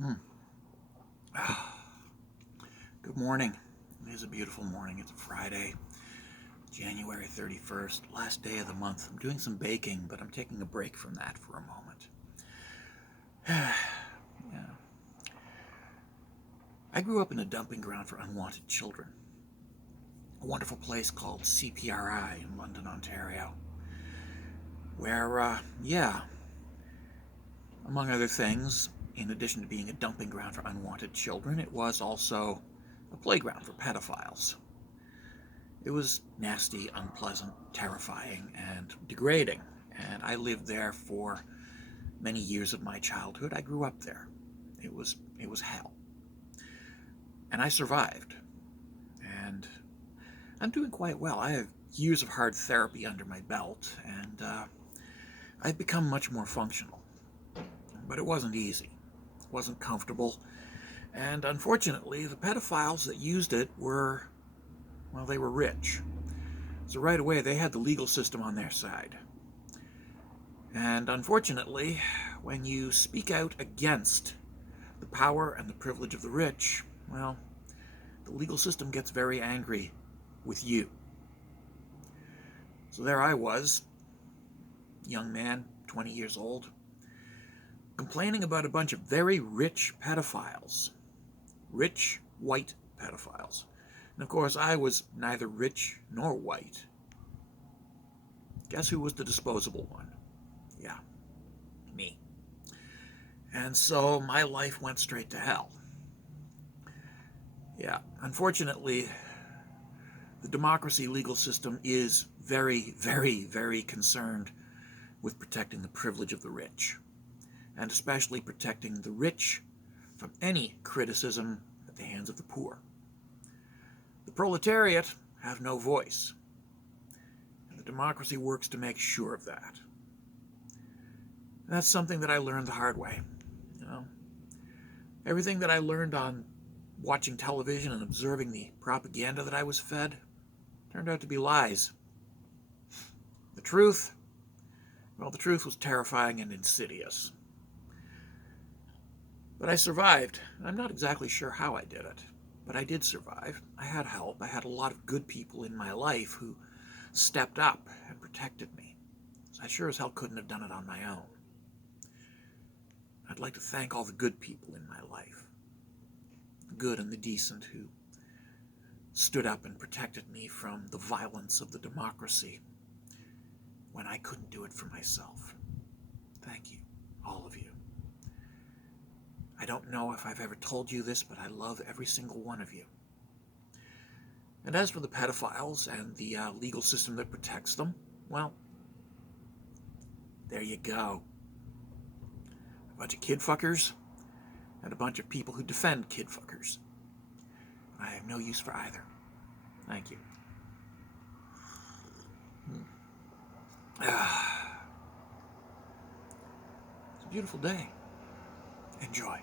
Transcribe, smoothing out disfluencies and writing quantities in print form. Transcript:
Mm. Good morning. It is a beautiful morning. It's a Friday, January 31st, last day of the month. I'm doing some baking, but I'm taking a break from that for a moment. Yeah. I grew up in a dumping ground for unwanted children. A wonderful place called CPRI in London, Ontario, where, among other things, in addition to being a dumping ground for unwanted children, it was also a playground for pedophiles. It was nasty, unpleasant, terrifying, and degrading, and I lived there for many years of my childhood. I grew up there. It was hell. And I survived. And I'm doing quite well. I have years of hard therapy under my belt, and I've become much more functional. But it wasn't easy. It wasn't comfortable. And unfortunately, the pedophiles that used it were, well, they were rich. So right away, they had the legal system on their side. And unfortunately, when you speak out against the power and the privilege of the rich, well, the legal system gets very angry with you. So there I was, young man, 20 years old, complaining about a bunch of very rich pedophiles. Rich, white pedophiles. And of course, I was neither rich nor white. Guess who was the disposable one? Yeah, me. And so my life went straight to hell. Yeah, unfortunately, the democracy legal system is very, very, very concerned with protecting the privilege of the rich, and especially protecting the rich from any criticism at the hands of the poor. The proletariat have no voice, and the democracy works to make sure of that. And that's something that I learned the hard way. You know, everything that I learned on watching television and observing the propaganda that I was fed turned out to be lies. The truth, well, the truth was terrifying and insidious. But I survived. I'm not exactly sure how I did it, but I did survive. I had help. I had a lot of good people in my life who stepped up and protected me. So I sure as hell couldn't have done it on my own. I'd like to thank all the good people in my life, the good and the decent who stood up and protected me from the violence of the democracy when I couldn't do it for myself. Thank you, all of you. I don't know if I've ever told you this, but I love every single one of you. And as for the pedophiles and the legal system that protects them, well, there you go. A bunch of kid fuckers and a bunch of people who defend kid fuckers. I have no use for either. Thank you. It's a beautiful day. Enjoy.